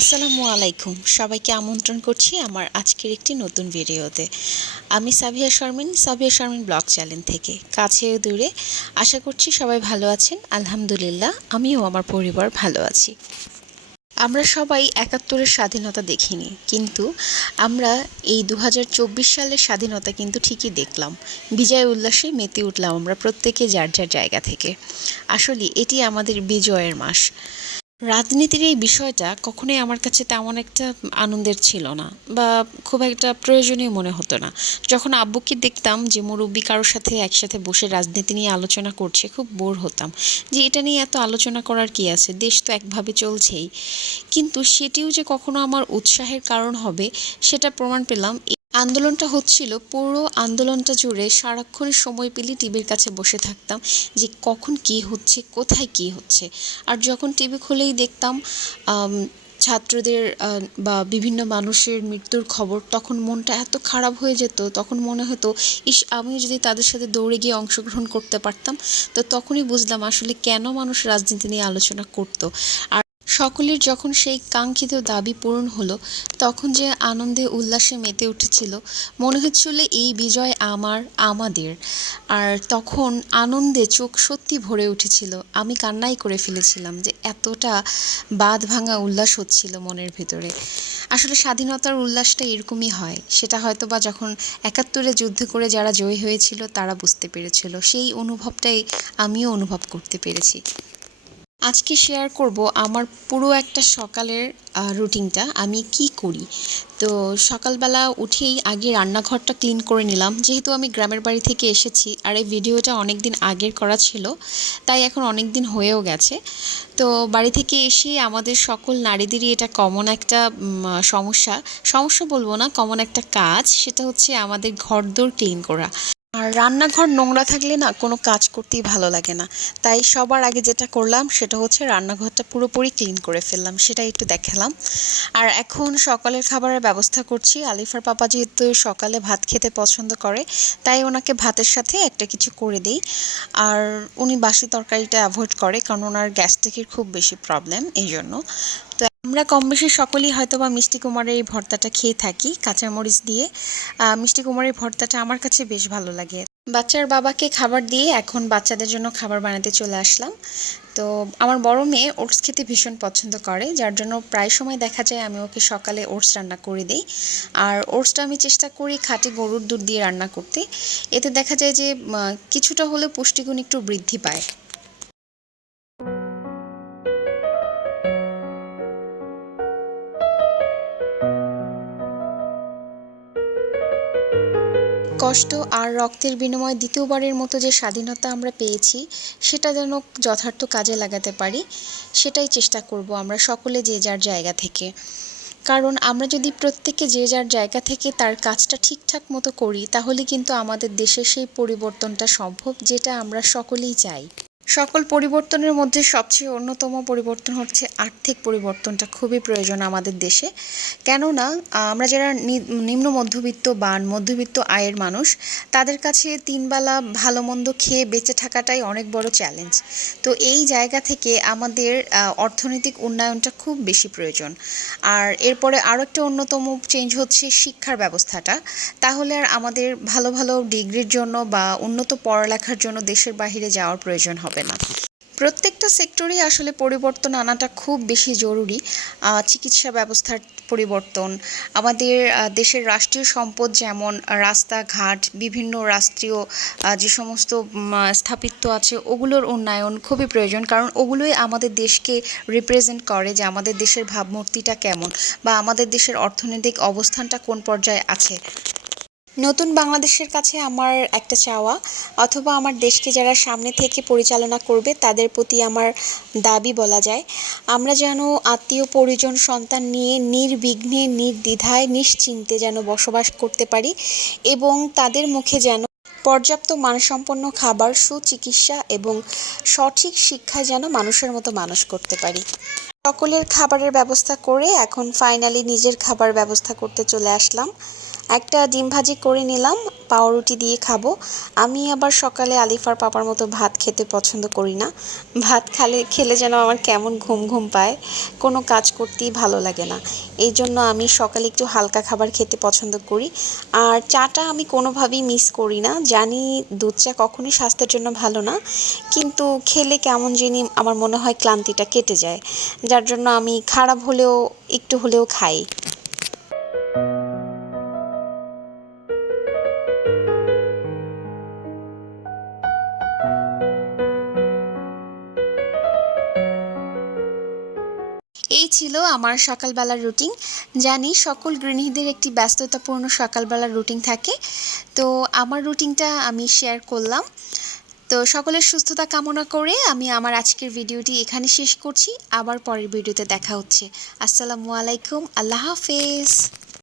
আসসালামু আলাইকুম, সবাইকে আমন্ত্রণ করছি আমার আজকের একটি নতুন ভিডিওতে। আমি সাবিয়া শারমিন ব্লগ চ্যানেল থেকে কাছে ও দূরে। আশা করছি সবাই ভালো আছেন। আলহামদুলিল্লাহ, আমিও আমার পরিবার ভালো আছি। আমরা সবাই ৭১-এর স্বাধীনতা দেখিনি, কিন্তু আমরা এই ২০২৪ সালের স্বাধীনতা কিন্তু ঠিকই দেখলাম। বিজয় উল্লাসে মেতে উঠলাম আমরা প্রত্যেকে যার যার জায়গা থেকে। আসলে এটি আমাদের বিজয়ের মাস। রাজনীতির এই বিষয়টা কখনোই আমার কাছে তেমন একটা আনন্দের ছিল না, বা খুব একটা প্রয়োজনীয় মনে হতো না। যখন আব্বুকে দেখতাম যে মুরব্বি কারোর সাথে একসাথে বসে রাজনীতি নিয়ে আলোচনা করছে, খুব বোর হতাম যে এটা নিয়ে এত আলোচনা করার কি আছে, দেশ তো একভাবে চলছেই। কিন্তু সেটিও যে কখনো আমার উৎসাহের কারণ হবে সেটা প্রমাণ পেলাম। আন্দোলনটা হচ্ছিল, পুরো আন্দোলনটা জুড়ে সারাক্ষণ সময় পেলে টিভির কাছে বসে থাকতাম যে কখন কি হচ্ছে, কোথায় কি হচ্ছে। আর যখন টিভি খুলেই দেখতাম ছাত্রদের বা বিভিন্ন মানুষের মৃত্যুর খবর, তখন মনটা এত খারাপ হয়ে যেত। তখন মনে হতো, ইস, আমিও যদি তাদের সাথে দৌড়ে গিয়ে অংশগ্রহণ করতে পারতাম। তো তখনই বুঝলাম আসলে কেন মানুষ রাজনীতি নিয়ে আলোচনা করতো। আর সকলের যখন সেই কাঙ্ক্ষিত দাবি পূরণ হলো, তখন যে আনন্দে উল্লাসে মেতে উঠেছিল, মনে হচ্ছিল এই বিজয় আমাদের। আর তখন আনন্দে চোখ সত্যি ভরে উঠেছিল। আমি কান্নাই করে ফেলেছিলাম যে এতটা বাঁধ ভাঙা উল্লাস হচ্ছিল মনের ভিতরে। আসলে স্বাধীনতার উল্লাসটা এরকমই হয়। সেটা হয়তো বা যখন ৭১-এ যুদ্ধ করে যারা জয়ী হয়েছিল তারা বুঝতে পেরেছিল, সেই অনুভবটাই আমিও অনুভব করতে পেরেছি। আজকে শেয়ার করব আমার পুরো একটা সকালের রুটিনটা, আমি কি করি। তো সকালবেলা উঠেই আগে রান্নাঘরটা ক্লিন করে নিলাম, যেহেতু আমি গ্রামের বাড়ি থেকে এসেছি আর এই ভিডিওটা অনেক দিন আগের করা ছিল, তাই এখন অনেক দিন হয়েও গেছে। তো বাড়ি থেকে এসে আমাদের সকল নারীদেরই এটা কমন একটা সমস্যা, সমস্যা বলবো না, কমন একটা কাজ, সেটা হচ্ছে আমাদের ঘরদোর ক্লিন করা। আর রান্নাঘর নোংরা থাকলে না কোনো কাজ করতেই ভালো লাগে না। তাই সবার আগে যেটা করলাম সেটা হচ্ছে রান্নাঘরটা পুরোপুরি ক্লিন করে ফেললাম, সেটা একটু দেখালাম। আর এখন সকালের খাবারের ব্যবস্থা করছি। আলিফার পাপা যেহেতু সকালে ভাত খেতে পছন্দ করে, তাই ওনাকে ভাতের সাথে একটা কিছু করে দিই। আর উনি বাসি তরকারিটা অ্যাভয়েড করে, কারণ ওনার গ্যাস্ট্রিকের খুব বেশি প্রবলেম, এই জন্য। তো আমরা কম বেশি সকলেই হয়তো বা মিষ্টি কুমড়ার এই ভর্তাটা খেয়ে থাকি কাঁচামরিচ দিয়ে। মিষ্টি কুমড়ার ভর্তাটা আমার কাছে বেশ ভালো লাগে। বাচ্চার বাবাকে খাবার দিয়ে এখন বাচ্চাদের জন্য খাবার বানাতে চলে আসলাম। তো আমার বড় মেয়ে ওটস খেতে ভীষণ পছন্দ করে, যার জন্য প্রায় সময় দেখা যায় আমি ওকে সকালে ওটস রান্না করে দিই। আর ওটসটা আমি চেষ্টা করি খাঁটি গরুর দুধ দিয়ে রান্না করতে। এতে দেখা যায় যে কিছুটা হলেও পুষ্টিগুণ একটু বৃদ্ধি পায়। কষ্ট আর রক্তের বিনিময়ে দ্বিতীয়বারের মতো যে স্বাধীনতা আমরা পেয়েছি, সেটা যেন যথার্থ কাজে লাগাতে পারি, সেটাই চেষ্টা করব আমরা সকলে যে যার জায়গা থেকে। কারণ আমরা যদি প্রত্যেকে যে যার জায়গা থেকে তার কাজটা ঠিকঠাক মতো করি, তাহলে কিন্তু আমাদের দেশে সেই পরিবর্তনটা সম্ভব, যেটা আমরা সকলেই চাই। সকল পরিবর্তনের মধ্যে সবচেয়ে অন্যতম পরিবর্তন হচ্ছে আর্থিক পরিবর্তনটা খুবই প্রয়োজন আমাদের দেশে। কেননা আমরা যারা নিম্ন মধ্যবিত্ত বা মধ্যবিত্ত আয়ের মানুষ, তাদের কাছে তিনবেলা ভালো মন্দ খেয়ে বেঁচে থাকাটাই অনেক বড় চ্যালেঞ্জ। তো এই জায়গা থেকে আমাদের অর্থনৈতিক উন্নয়নটা খুব বেশি প্রয়োজন। আর এরপরে আরও একটা অন্যতম চেঞ্জ হচ্ছে শিক্ষার ব্যবস্থাটা। তাহলে আর আমাদের ভালো ভালো ডিগ্রির জন্য বা উন্নত পড়ালেখার জন্য দেশের বাইরে যাওয়ার প্রয়োজন হবে না। প্রত্যেকটা সেক্টরেই আসলে পরিবর্তন আনাটা খুব বেশি জরুরি। চিকিৎসা ব্যবস্থার পরিবর্তন, আমাদের দেশের রাষ্ট্রীয় সম্পদ যেমন রাস্তাঘাট, বিভিন্ন রাষ্ট্রীয় যে সমস্ত স্থাপত্য আছে, ওগুলোর উন্নয়ন খুবই প্রয়োজন, কারণ ওগুলোই আমাদের দেশকে রিপ্রেজেন্ট করে যে আমাদের দেশের ভাবমূর্তিটা কেমন, বা আমাদের দেশের অর্থনৈতিক অবস্থানটা কোন পর্যায়ে আছে। নতুন বাংলাদেশের কাছে আমার একটা চাওয়া, অথবা আমার দেশকে যারা সামনে থেকে পরিচালনা করবে তাদের প্রতি আমার দাবি বলা যায়, আমরা যেন আত্মীয় পরিজন সন্তান নিয়ে নির্বিঘ্নে নির্দ্বিধায় নিশ্চিন্তে যেন বসবাস করতে পারি, এবং তাদের মুখে যেন পর্যাপ্ত মানসম্পন্ন খাবার, সুচিকিৎসা এবং সঠিক শিক্ষা যেন মানুষের মতো মানুষ করতে পারি। সকলের খাবারের ব্যবস্থা করে এখন ফাইনালি নিজের খাবার ব্যবস্থা করতে চলে আসলাম। একটা ডিম ভাজি করে নিলাম, পাউরুটি দিয়ে খাবো। আমি আবার সকালে আলিফার পাপার মতো ভাত খেতে পছন্দ করি না। ভাত খেলে যেন আমার কেমন ঘুম ঘুম পায়, কোনো কাজ করতেই ভালো লাগে না। এই জন্য আমি সকালে একটু হালকা খাবার খেতে পছন্দ করি। আর চাটা আমি কোনোভাবেই মিস করি না। জানি দুধ চা কখনোই স্বাস্থ্যের জন্য ভালো না, কিন্তু খেলে কেমন জানি আমার মনে হয় ক্লান্তিটা কেটে যায়, যার জন্য আমি খারাপ হলেও একটু হলেও খাই। এই ছিল আমার সকালবেলার রুটিন। জানি সকল গৃহিণীদের একটি ব্যস্ততাপূর্ণ সকালবেলার রুটিন থাকে, তো আমার রুটিনটা আমি শেয়ার করলাম। তো সকলের সুস্থতা কামনা করে আমি আমার আজকের ভিডিওটি এখানে শেষ করছি। আবার পরের ভিডিওতে দেখা হচ্ছে। আসসালামু আলাইকুম, আল্লাহ হাফেজ।